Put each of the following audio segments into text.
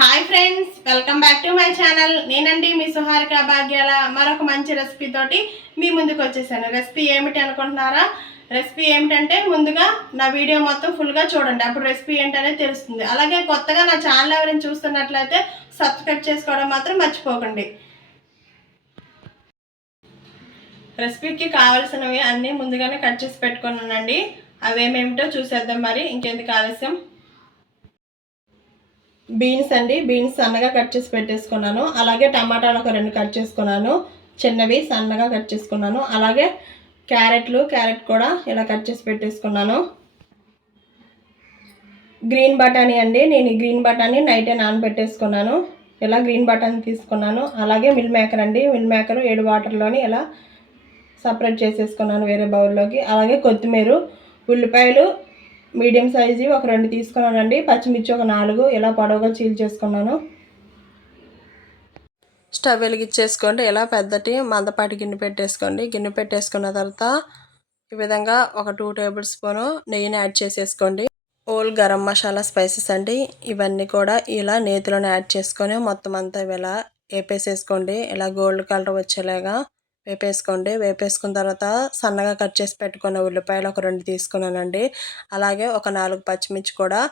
Hi friends welcome back to my channel. నేనండి మీ సుహారిక భాగ్యాల. మరొక మంచి రెసిపీ తోటి మీ ముందుకు వచ్చేసాను. రెసిపీ ఏమిటి అనుకుంటున్నారా? రెసిపీ ఏమిటంటే ముందుగా నా వీడియో మొత్తం ఫుల్గా చూడండి. అప్పుడు రెసిపీ ఏంటనేది తెలుస్తుంది. అలాగే కొత్తగా నా ఛానల్ ఎవరైనా చూస్తున్నట్లయితే సబ్స్క్రైబ్ చేసుకోవడం మాత్రం మర్చిపోకండి. రెసిపీకి కావాల్సినవి అన్నీ ముందుగానే కట్ చేసి పెట్టుకున్నానండి. అవేమేమిటో చూసేద్దాం మరి. ఇంకెందుకు ఆలస్యం? బీన్స్ అండి. బీన్స్ సన్నగా కట్ చేసి పెట్టేసుకున్నాను. అలాగే టమాటాలు ఒక రెండు కట్ చేసుకున్నాను. చిన్నవి సన్నగా కట్ చేసుకున్నాను. అలాగే క్యారెట్లు క్యారెట్ కూడా ఇలా కట్ చేసి పెట్టేసుకున్నాను. గ్రీన్ బఠానీ అండి. నేను ఈ గ్రీన్ బఠానీ నైటే నానబెట్టేసుకున్నాను. ఇలా గ్రీన్ బటానీ తీసుకున్నాను. అలాగే మిల్ మేకర్ అండి. మిల్ మేకర్ ఏడు వాటర్లోని ఇలా సపరేట్ చేసేసుకున్నాను వేరే బౌల్లోకి. అలాగే కొత్తిమీర ఉల్లిపాయలు మీడియం సైజు ఒక రెండు తీసుకున్నానండి పచ్చిమిర్చి ఒక నాలుగు ఇలా పొడవుగా చీల్ చేసుకున్నాను. స్టవ్ వెలిగించేసుకోండి ఇలా పెద్దటి మందపాటి గిన్నె పెట్టేసుకోండి. గిన్నె పెట్టేసుకున్న తర్వాత ఈ విధంగా ఒక టూ టేబుల్ స్పూను నెయ్యిని యాడ్ చేసేసుకోండి. ఓల్ గరం మసాలా స్పైసెస్ అండి ఇవన్నీ కూడా ఇలా నేతిలోనే యాడ్ చేసుకొని మొత్తం అంతా ఇలా వేపేసేసుకోండి ఇలా గోల్డ్ కలర్ వచ్చేలాగా వేపేసుకోండి. వేపేసుకున్న తర్వాత సన్నగా కట్ చేసి పెట్టుకున్న ఉల్లిపాయలు ఒక రెండు తీసుకున్నానండి. అలాగే ఒక నాలుగు పచ్చిమిర్చి కూడా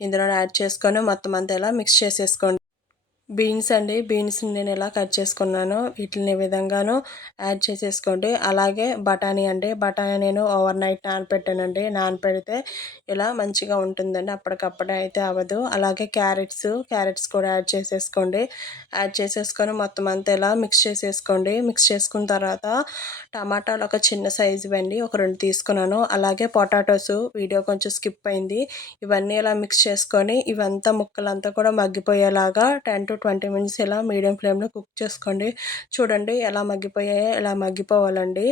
ఇందులో యాడ్ చేసుకొని మొత్తం అంతా ఇలా మిక్స్ చేసేసుకోండి. బీన్స్ అండి. బీన్స్ నేను ఎలా కట్ చేసుకున్నాను వీటిని విధంగాను యాడ్ చేసేసుకోండి. అలాగే బఠానీ అండి. బఠానీ నేను ఓవర్ నైట్ నానపెట్టానండి. నానపెడితే ఇలా మంచిగా ఉంటుందండి. అప్పటికప్పుడే అయితే అవ్వదు. అలాగే క్యారెట్స్ క్యారెట్స్ కూడా యాడ్ చేసేసుకోండి. యాడ్ చేసేసుకొని మొత్తం అంతా ఇలా మిక్స్ చేసేసుకోండి. మిక్స్ చేసుకున్న తర్వాత టమాటాలు ఒక చిన్న సైజు అండి ఒక రెండు తీసుకున్నాను. అలాగే పొటాటోస్ వీడియో కొంచెం స్కిప్ అయింది. ఇవన్నీ ఇలా మిక్స్ చేసుకొని ఇవంతా ముక్కలంతా కూడా మగ్గిపోయేలాగా టెన్ టు ట్వంటీ మినిట్స్ ఇలా మీడియం ఫ్లేమ్లో కుక్ చేసుకోండి. చూడండి ఎలా మగ్గిపోయాయో ఇలా మగ్గిపోవాలండి.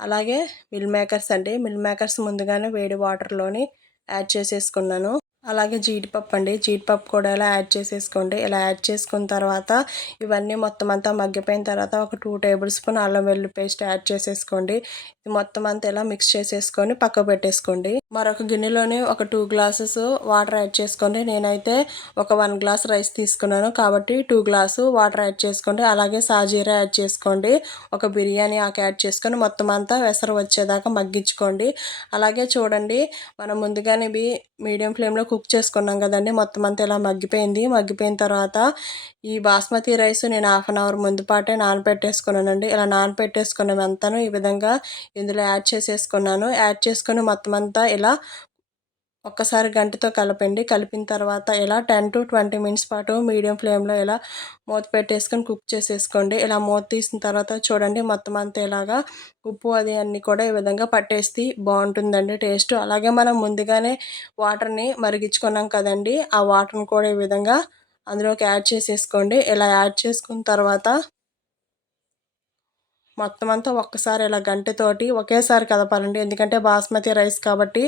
అలాగే మిల్ మేకర్స్ అండి. మిల్ మేకర్స్ ముందుగానే వేడి వాటర్లోని యాడ్ చేసేసుకున్నాను. అలాగే జీడిపప్పు అండి. జీడిపప్పు కూడా ఇలా యాడ్ చేసేసుకోండి. ఇలా యాడ్ చేసుకున్న తర్వాత ఇవన్నీ మొత్తం అంతా మగ్గిపోయిన తర్వాత ఒక టూ టేబుల్ స్పూన్ అల్లం వెల్లుల్లి పేస్ట్ యాడ్ చేసేసుకోండి. ఇది మొత్తం అంతా ఇలా మిక్స్ చేసేసుకొని పక్క పెట్టేసుకోండి. మరొక గిన్నెలోని ఒక టూ గ్లాసెస్ వాటర్ యాడ్ చేసుకోండి. నేనైతే ఒక వన్ గ్లాస్ రైస్ తీసుకున్నాను కాబట్టి టూ గ్లాసు వాటర్ యాడ్ చేసుకోండి. అలాగే సాజీరా యాడ్ చేసుకోండి. ఒక బిర్యానీ ఆకు యాడ్ చేసుకొని మొత్తం అంతా వెసరు వచ్చేదాకా మగ్గించుకోండి. అలాగే చూడండి మనం ముందుగానే ఇవి మీడియం ఫ్లేమ్లో కుక్ చేసుకున్నాం కదండి. మొత్తం అంతా ఇలా మగ్గిపోయింది. మగ్గిపోయిన తర్వాత ఈ బాస్మతి రైస్ నేను హాఫ్ అన్ అవర్ ముందు పాటే నానబెట్టేసుకున్నానండి. ఇలా నానబెట్టేసుకున్నవంతాను ఈ విధంగా ఇందులో యాడ్ చేసేసుకున్నాను. యాడ్ చేసుకొని మొత్తం అంతా ఇలా ఒక్కసారి గంటతో కలపండి. కలిపిన తర్వాత ఇలా టెన్ టు ట్వంటీ మినిట్స్ పాటు మీడియం ఫ్లేమ్లో ఇలా మూత పెట్టేసుకొని కుక్ చేసేసుకోండి. ఇలా మూత తీసిన తర్వాత చూడండి మొత్తం అంతా ఇలాగా ఉప్పు అది అన్నీ కూడా ఈ విధంగా పట్టేసి బాగుంటుందండి టేస్ట్. అలాగే మనం ముందుగానే వాటర్ని మరిగించుకున్నాం కదండి ఆ వాటర్ని కూడా ఈ విధంగా అందులోకి యాడ్ చేసేసుకోండి. ఇలా యాడ్ చేసుకున్న తర్వాత మొత్తం అంతా ఒక్కసారి ఇలా గంటతోటి ఒకేసారి కదపాలండి ఎందుకంటే బాస్మతి రైస్ కాబట్టి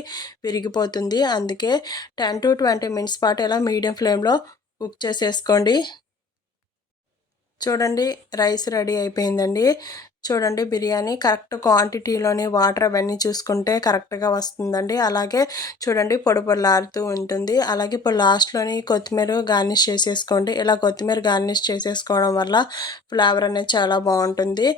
విరిగిపోతుంది. అందుకే టెన్ టు ట్వంటీ మినిట్స్ పాటు ఇలా మీడియం ఫ్లేమ్లో కుక్ చేసేసుకోండి. చూడండి రైస్ రెడీ అయిపోయిందండి. చూడండి బిర్యానీ కరెక్ట్ క్వాంటిటీలోని వాటర్ అవన్నీ చూసుకుంటే కరెక్ట్గా వస్తుందండి. అలాగే చూడండి పొడి పొడిలాడుతూ ఉంటుంది. అలాగే ఇప్పుడు లాస్ట్లోని కొత్తిమీర గార్నిష్ చేసేసుకోండి. ఇలా కొత్తిమీర గార్నిష్ చేసేసుకోవడం వల్ల ఫ్లేవర్ అనేది చాలా బాగుంటుంది.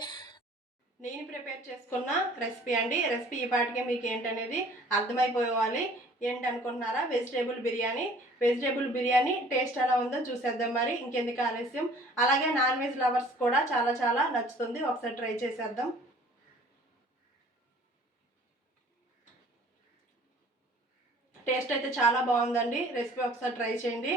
నేను ప్రిపేర్ చేసుకున్న రెసిపీ అండి. రెసిపీ ఈ పాటికే మీకు ఏంటనేది అర్థమైపోవాలి. ఏంటి అనుకుంటున్నారా vegetable biryani. Vegetable biryani taste ఎలా ఉందో చూసేద్దాం మరి. ఇంకెందుకు ఆలస్యం? అలాగే నాన్ వెజ్ లవర్స్ కూడా చాలా చాలా నచ్చుతుంది. ఒకసారి ట్రై చేసేద్దాం. టేస్ట్ అయితే చాలా బాగుందండి. రెసిపీ ఒకసారి ట్రై చేయండి.